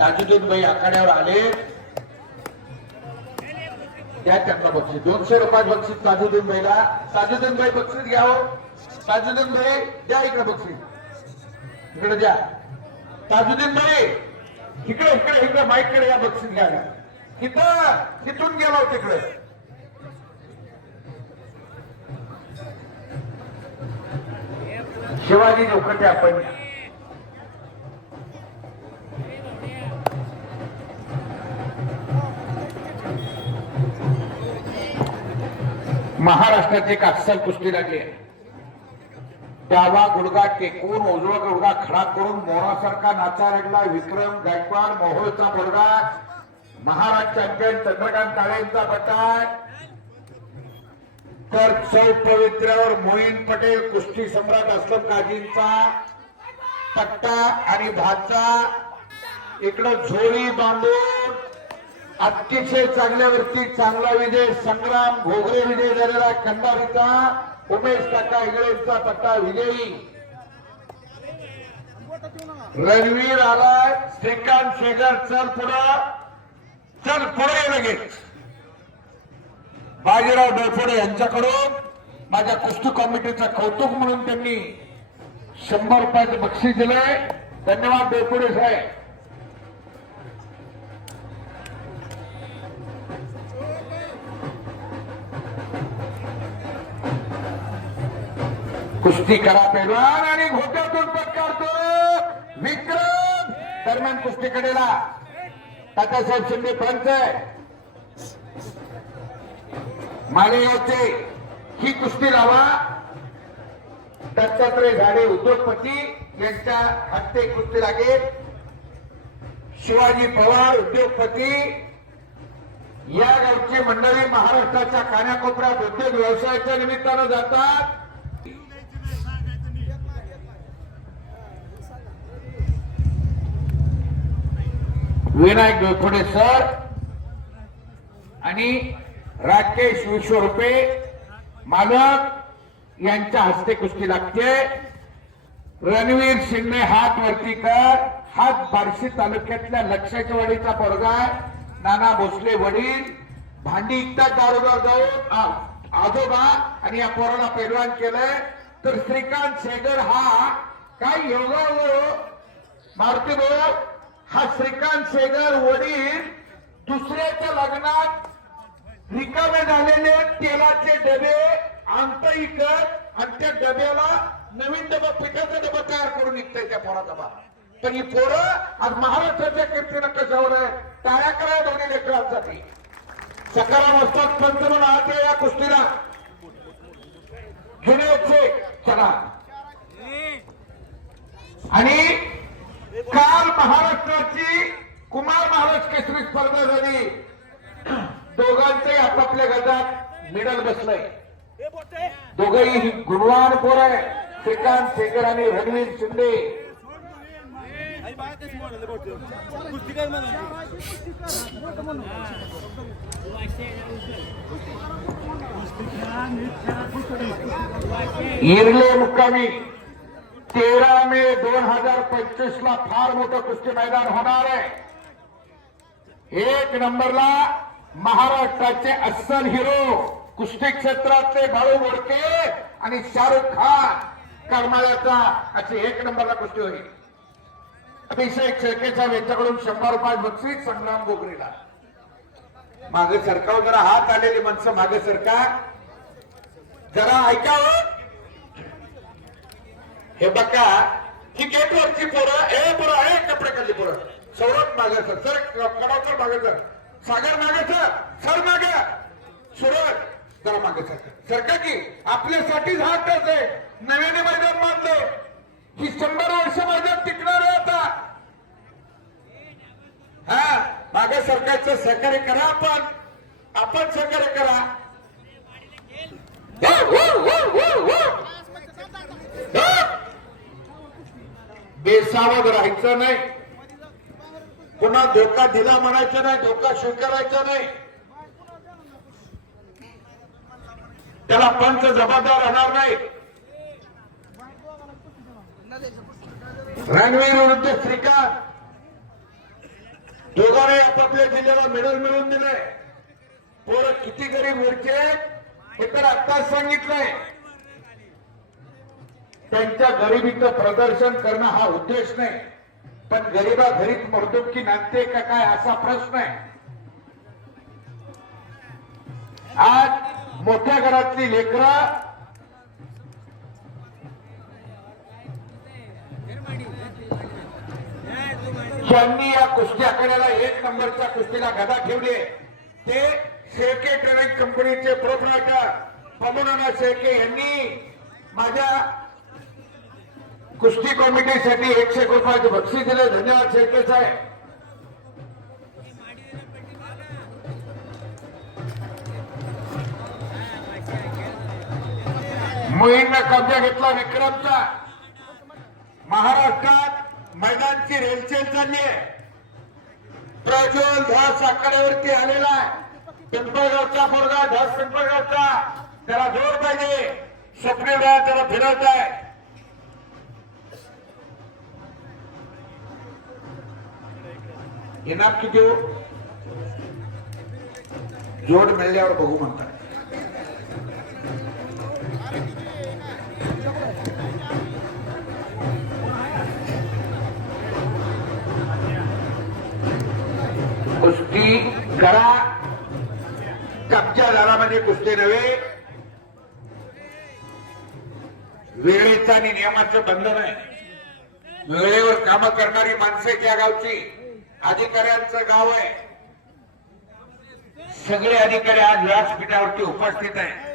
ताजुद्दीन भाई आखाड्यावर आले. त्या त्यांना बक्षीस. दोनशे रुपयात बक्षीस ताजुद्दीन भाईला. ताजुद्दीन भाई बक्षीस घ्या हो. ताजुद्दीन भाई द्या इकडे बक्षीस. इकडे द्या. ताजुद्दीन भाई इकडे इकडे इकडे माईककडे या बक्षीस घ्यायला. इथं तिथून गेला हो तिकडे. शिवाजी चौकटे आपण. महाराष्ट्राची एक अस्सल कुस्ती लागली आहे. डावा गुडगा टेकून उजवा गुडगा खडा करून मोरासारखा नाचा लागला विक्रम गायकवाड मोहोळचा मुलगा महाराज चॅम्पियन चंद्रकांत काळेंचा बटाट तर चौक पवित्र्यावर मोईन पटेल कुस्ती सम्राट असलम काजींचा पट्टा आणि भाचा. इकडं झोळी बांधून अतिशय चांगल्यावरती चांगला विजय संग्राम घोगरे विजय झालेला खंडारीचा उमेश काका हिगळेचा पट्टा विजयी. रणवीर आलाय श्रीकांत शेगर चल पुढं चल पुढे लगेच. बाजीराव डोळफोडे यांच्याकडून माझ्या कुस्ती कमिटीचं कौतुक म्हणून त्यांनी शंभर रुपयाचं बक्षीस दिलंय. धन्यवाद डोळफोडे साहेब. कुस्ती करा पैलवान आणि घोट्यातून पटकारतो विक्रम दरम्यान कुस्तीकडेला तात्यासाहेब शिंदे पंच मालेगावचे ही कुस्ती लावा. दत्तात्रय झाडे उद्योगपती. यांच्या हस्ते कुस्ती लागेल. शिवाजी पवार उद्योगपती. या गावची मंडळी महाराष्ट्राच्या कानाकोपऱ्यात उद्योग व्यवसायाच्या निमित्तानं जातात. विनायक डोखोडे सर आणि राकेश विश्वरूपे मालक यांच्या हस्ते कुस्ती लागते. रणवीर शिंदे हात वरती कर. हात बार्शी तालुक्यातल्या लक्षाच्या वाडीचा पोरगा नाना भोसले वडील. भांडी इतका दारोदार जाऊन. आजोबा आणि या पोराला पैलवान केलंय. तर श्रीकांत शेगर हा काय योगा हो? मारुती भाऊ हा श्रीकांत शेगर वडील दुसऱ्याच्या लग्नात रिकामे झालेले तेलाचे डबे आणता इकत आणि त्या डब्याला नवीन डबा पिठाचा डबा तयार करून निघतंय त्या पोराचा बा पण ही पोरं आज महाराष्ट्राच्या कीर्तीनं कशावर आहे? टाळ्या करा दोन्ही लेकरांसाठी. सकाराम असतात पंच म्हणून आहात या कुस्तीला. घेणे चला. आणि काल महाराष्ट्राची कुमार महाराज केसरी स्पर्धा झाली. दोघांचे आपापल्या गटात मेडल बसलंय. दोघही गुणवान पोर आहे श्रीकांत शेखर आणि रणवीर शिंदे. इरले मुक्कामी. तेरा मे दोन हजार पंचवीस ला फार मोठं कुस्ती मैदान होणार आहे. एक नंबरला महाराष्ट्राचे अस्सल हिरो कुस्ती क्षेत्रातले भाऊ बोडके आणि शाहरुख खान करमाळ्याचा अशी एक नंबरला कुस्ती होईल. अभिषेक शेळकेच्या यांच्याकडून शंभर रुपये बक्षीस संग्राम गोगरीला मागे सरकार जरा हात आलेली माणसं मागे सरकार जरा ऐकावं हो. हे बघा ही गेटवरची पोरं ए पोरं ए कपडे खाली पोरं. सौरभ मागे सर सर कडावकर मागे सर. सागर मागे सर सर मागे. सुरज जरा मागे सर. सरका की आपल्यासाठीच हा टस आहे नव्याने मैदान बांधले ही शंभर वर्ष मैदान टिकणार आहे आता हा मागे सरकारचं सहकार्य करा आपण आपण सहकार्य करा हो, हो, हो, हो, हो. हो. बेसावध राहायचं नाही. पुन्हा धोका दिला म्हणायचा नाही धोका स्वीकारायचा नाही. त्याला पंच जबाबदार राहणार नाही. रणवीर विरुद्ध श्रीकांत दोघांनी आपापल्या जिल्ह्याला मेडल मिळवून दिले पोरं किती गरीब घरचे हे तर आत्ताच सांगितलंय. त्यांच्या गरिबीचं प्रदर्शन करणं हा उद्देश नाही. पण गरीबा घरीच मर्दुकी नांदते का काय असा प्रश्न आहे. आज मोठ्या घरातली लेकरा ज्यांनी या कुस्ती आखाड्याला एक नंबरच्या कुस्तीला गदा ठेवली ते शेळके ट्रेनिंग कंपनीचे प्रोपरायटर पमुनाना शेळके यांनी माझ्या कुस्ती कॉमेडीसाठी एकशे रुपयाचे बक्षीस दिले. धन्यवाद शेळके साहेब मोहीमनं कब्जा घेतला विक्रमचा. महाराष्ट्रात मैदानची रेलचेल चालली आहे. प्रज्वल धस आकड्यावरती आलेला आहे. पिंपळगावचा मुलगा धस पिंपळगावचा. त्याला जोर पाहिजे. स्वप्नील त्याला फिरवत आहे. इनाम किती हो जोड मिळल्यावर बघू म्हणतात. कुस्ती करा. कब्जा झाला कुस्ती नव्हे. वेळेचं आणि नियमाचं बंधन आहे. वेळेवर कामं करणारी माणसं त्या गावची. अधिकाऱ्यांचं गाव आहे. सगळे अधिकारी आज व्यासपीठावरती उपस्थित आहे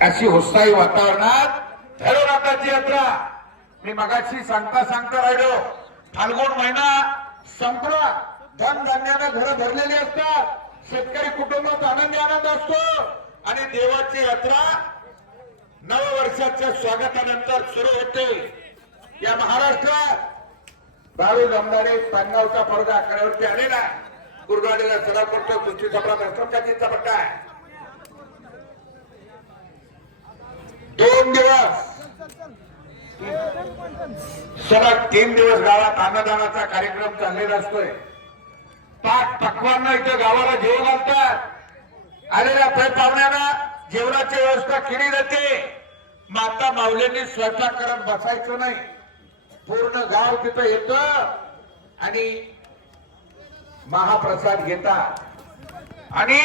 अशी उत्साही वातावरणात भैरवनाथाची यात्रा. मी मगाशी सांगता सांगता राहिलो. फाल्गुन महिना संपला. धनधान्यानं घरं भरलेली असतात. शेतकरी कुटुंबात आनंदी आनंद असतो. आणि देवाची यात्रा नववर्षाच्या स्वागतानंतर सुरू होते. या महाराष्ट्रात बाळू जमदारे पानगावचा पोरगा आकड्यावरती आलेला कुरगाडीला सराव करतो कुस्ती सम्राट अष्टमकाजीचा पट्टा दोन दिवस. सलग तीन दिवस गावात अन्नदानाचा कार्यक्रम चाललेला असतोय. पाच पक्वांना इथं गावाला जीव घालतात. आलेल्या पै पाहुण्यांना जेवणाची व्यवस्था केली जाते. माता माऊलींनी स्वयंपाक करत बसायचं नाही. पूर्ण गाव तिथं येतं आणि महाप्रसाद घेतात आणि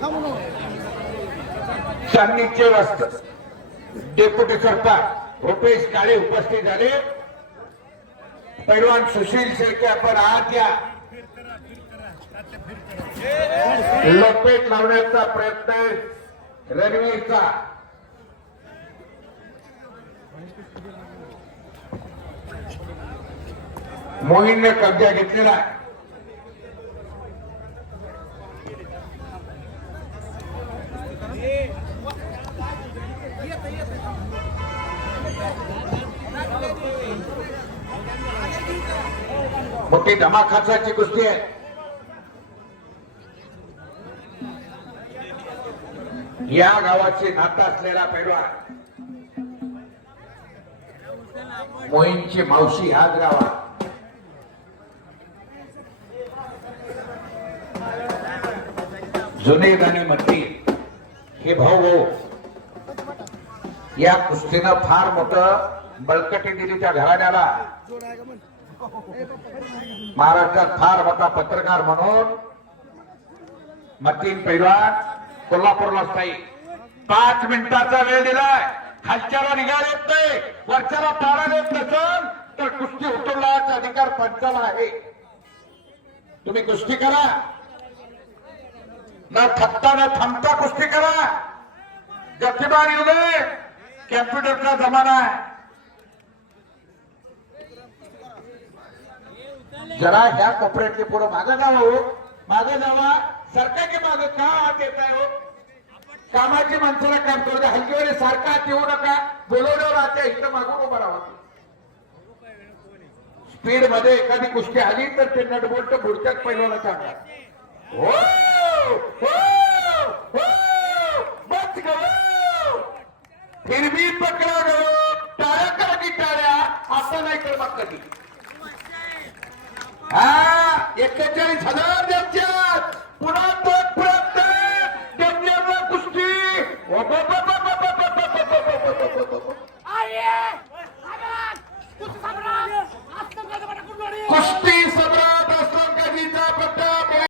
सांगलीचे वस्त डेप्युटी सरकार रुपेश काळे उपस्थित झाले. पैलवान सुशील शेळके आपण आत या. लपेट लावण्याचा प्रयत्न रणवीरचा. मोहीनने कब्जा घेतलेला आहे. मोठी धमाखासाची कुस्ती आहे. या गावाची नाता असलेला पैलवान मोहींची मावशी ह्याच गावात जुने गाणे म्हणतील हे भाऊ भाऊ या कुस्तीनं फार मोठं बळकटी दिली त्या घराण्याला. महाराष्ट्रात फार मोठा पत्रकार म्हणून मतीन पैलवान कोल्हापूरला स्थायी. पाच मिनिटाचा वेळ दिलाय. खालच्याला निघाल येत नाही वरच्याला तारा देत नसल तर कुस्ती उतरवण्याचा अधिकार पंचाला आहे. तुम्ही कुस्ती करा. न थकता न थांबता कुस्ती करा. गतिमान येऊ नये कॅम्प्युटरचा जमाना आहे. जरा ह्या कॉपरेटचे पुढे मागे जावं हो. मागे जावा. सरकारचे मागे का हात येत आहे हो? कामाची माणसाला काम करू द्या. हलकीवर सारखा आत येऊ नका. बोलवल्यावर आता इथं मागून उभा राहा. स्पीडमध्ये एखादी कुस्ती आली तर ते नटबोल्ट पुढच्याच पैलवाला चांगला. हो! हो! हिरवी पकडा गो. टाळ्या करा की टाळ्या. असं नाही कर कधी. हा एक्केचाळीस हजार द्यायचे